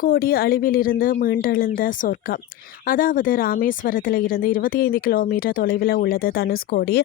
தனுஷ்கோடி அழிவிலிருந்து மீண்டெழுந்த சொர்க்கம். அதாவது ராமேஸ்வரத்தில் இருந்து 25 கிலோமீட்டர் தொலைவில் உள்ளது தனுஷ்கோடி.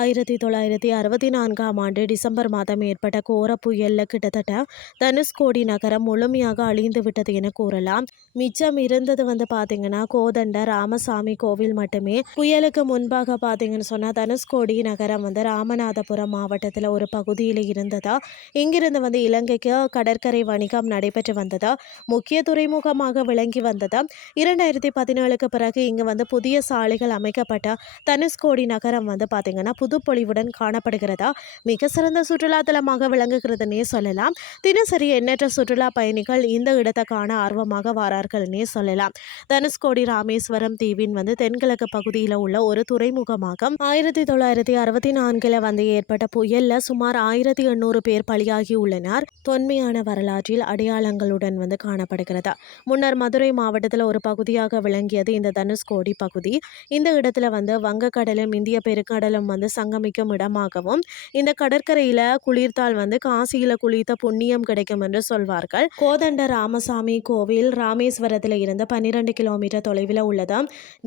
1964ஆம் ஆண்டு டிசம்பர் மாதம் ஏற்பட்ட கோர புயல்ல கிட்டத்தட்ட தனுஷ்கோடி நகரம் முழுமையாக அழிந்து விட்டது என கூறலாம். மிச்சம் இருந்தது பார்த்தீங்கன்னா கோதண்ட ராமசாமி கோவில் மட்டுமே. புயலுக்கு முன்பாக பார்த்தீங்கன்னு சொன்னால் தனுஷ்கோடி நகரம் ராமநாதபுரம் மாவட்டத்தில் ஒரு பகுதியில் இருந்ததா. இங்கிருந்து இலங்கைக்கு கடற்கரை வணிகம் நடைபெற்று வந்ததா. முக்கிய துறைமுகமாக விளங்கி வந்தது. 2017க்கு பிறகு இங்கு புதிய சாலைகள் அமைக்கப்பட்ட தனுஷ்கோடி நகரம் பார்த்தீங்கன்னா புதுப்பொலிவுடன் காணப்படுகிறதா. மிக சிறந்த சுற்றுலா தலமாக விளங்குகிறதுனே சொல்லலாம். தினசரி எண்ணற்ற சுற்றுலா பயணிகள் இந்த இடத்தை காண ஆர்வமாக வாரார்கள்னே சொல்லலாம். தனுஷ்கோடி ராமேஸ்வரம் தீவின் தென்கிழக்கு பகுதியில் உள்ள ஒரு துறைமுகமாகும். 1964 ஏற்பட்ட புயல்ல சுமார் 1800 பேர் பலியாகி உள்ளனர். தொன்மையான வரலாற்றில் அடையாளங்களுடன் காணப்படுகிறது. முன்னர் மதுரை மாவட்டத்தில் ஒரு பகுதியாக விளங்கியது இந்த தனுஷ்கோடி பகுதி. இந்த இடத்துல வங்கக்கடலும் இந்திய பெருங்கடலும் சங்கமிக்கும் இடமாகவும் இந்த கடற்கரையில குளிர்த்தால் காசியில குளித்த புண்ணியம் கிடைக்கும் என்று சொல்வார்கள். கோதண்ட ராமசாமி கோவில் ராமேஸ்வரத்தில் இருந்து 12 கிலோமீட்டர் தொலைவில் உள்ளது.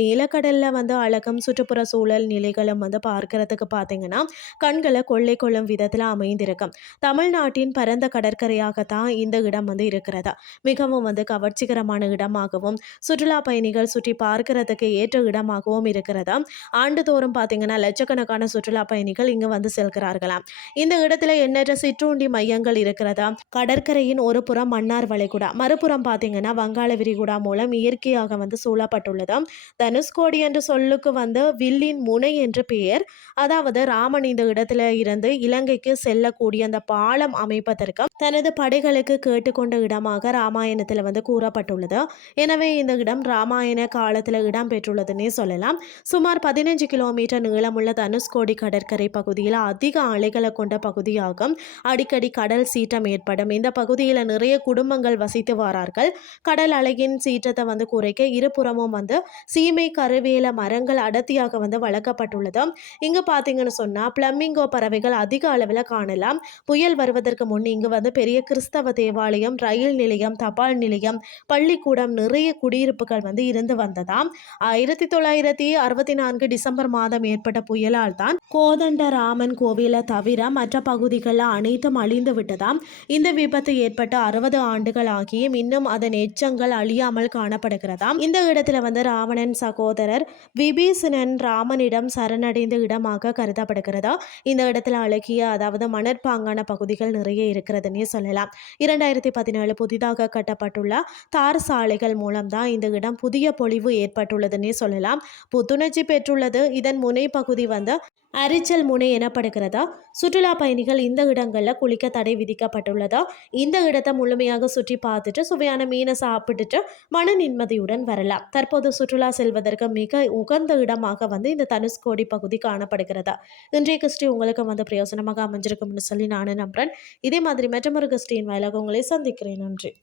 நீலக்கடல்ல அழகும் சுற்றுப்புற சூழல் நிலைகளும் பார்க்கறதுக்கு பார்த்தீங்கன்னா கண்களை கொள்ளை கொள்ளும் விதத்தில் அமைந்திருக்கும். தமிழ்நாட்டின் பரந்த கடற்கரையாகத்தான் இந்த இடம் இருக்கிறது. மிகவும் கவர்ச்சிகரமான இடமாகவும் சுற்றுலா பயணிகள் சுற்றி பார்க்கறதுக்கு ஏற்ற இடமாகவும் இருக்கிறது. ஆண்டுதோறும் பார்த்தீங்கன்னா லட்சக்கணக்கான சுற்றுலா பயணிகள் இங்கு செல்கிறார்களாம். இந்த இடத்துல எண்ணற்ற சிற்றுண்டி மையங்கள் இருக்கிறதா. கடற்கரையின் ஒரு புறம் மன்னார் வளைகுடா, மறுபுறம் பார்த்தீங்கன்னா வங்காள விரிகுடா மூலம் இயற்கையாக சூழப்பட்டுள்ளது. தனுஷ்கோடி என்ற சொல்லுக்கு வில்லின் முனை என்று பெயர். அதாவது ராமன் இந்த இடத்துல இருந்து இலங்கைக்கு செல்லக்கூடிய அந்த பாலம் அமைப்பதற்கு தனது படைகளுக்கு கேட்டுக்கொண்ட இடமாக ராமாயணத்தில் கூறப்பட்டுள்ளது. எனவே இந்த இடம் ராமாயண காலத்தில் இடம் பெற்றுள்ளதுன்னே சொல்லலாம். சுமார் 15 கிலோமீட்டர் நீளமுள்ள தனுஷ்கோடி கடற்கரை பகுதியில் அதிக அலைகளை கொண்ட பகுதியாகும். அடிக்கடி கடல் சீற்றம் ஏற்படும். இந்த பகுதியில் நிறைய குடும்பங்கள் வசித்து வரார்கள். கடல் அலையின் சீற்றத்தை குறைக்க இருபுறமும் சீமை கருவேல மரங்கள் அடர்த்தியாக வளர்க்கப்பட்டுள்ளது. இங்கு பார்த்தீங்கன்னு சொன்னால் பிளமிங்கோ பறவைகள் அதிக அளவில் காணலாம். புயல் வருவதற்கு முன் இங்கு பெரிய கிறிஸ்தவ தேவாலயம், ரயில் நிலையம், தபால் நிலையம், பள்ளிக்கூடம், நிறைய குடியிருப்புகள் இருந்து வந்ததாம். 1964 டிசம்பர் மாதம் ஏற்பட்ட புயலால் தான் கோதண்ட ராமன் கோவிலை தவிர மற்ற பகுதிகளில் அனைத்தும் அழிந்து விட்டதாம். இந்த விபத்து ஏற்பட்டு 60 ஆண்டுகள் ஆகியும் இன்னும் அதன் எச்சங்கள் அழியாமல் காணப்படுகிறதாம். இந்த இடத்துல ராவணன் சகோதரர் விபீஷணன் ராமனிடம் சரணடைந்த இடமாக கருதப்படுகிறதா. இந்த இடத்துல அழகிய அதாவது மணற்பாங்கான பகுதிகள் நிறைய இருக்கிறதுனே சொல்லலாம். 2017 புதிதாக கட்டப்பட்டுள்ள தார் சாலைகள் மூலம்தான் இந்த இடம் புதிய பொலிவு ஏற்பட்டுள்ளதுன்னே சொல்லலாம். புத்துணர்ச்சி பெற்றுள்ளது. இதன் முனை பகுதி அரிச்சல் முனை எனப்படுகிறதா. சுற்றுலா பயணிகள் இந்த இடங்களில் குளிக்க தடை விதிக்கப்பட்டுள்ளதா. இந்த இடத்தை முழுமையாக சுற்றி பார்த்துட்டு சுவையான மீனை சாப்பிட்டுட்டு மன நிம்மதியுடன் வரலாம். தற்போது சுற்றுலா செல்வதற்கு மிக உகந்த இடமாக இந்த தனுஷ்கோடி பகுதி காணப்படுகிறதா. இன்றைய கிறிஸ்டி உங்களுக்கு பிரயோசனமாக அமைஞ்சிருக்கும்னு சொல்லி நானும் நம்புறேன். இதே மாதிரி மற்றொரு கிறிஸ்டியின் வாயிலாக உங்களை சந்திக்கிறேன். நன்றி.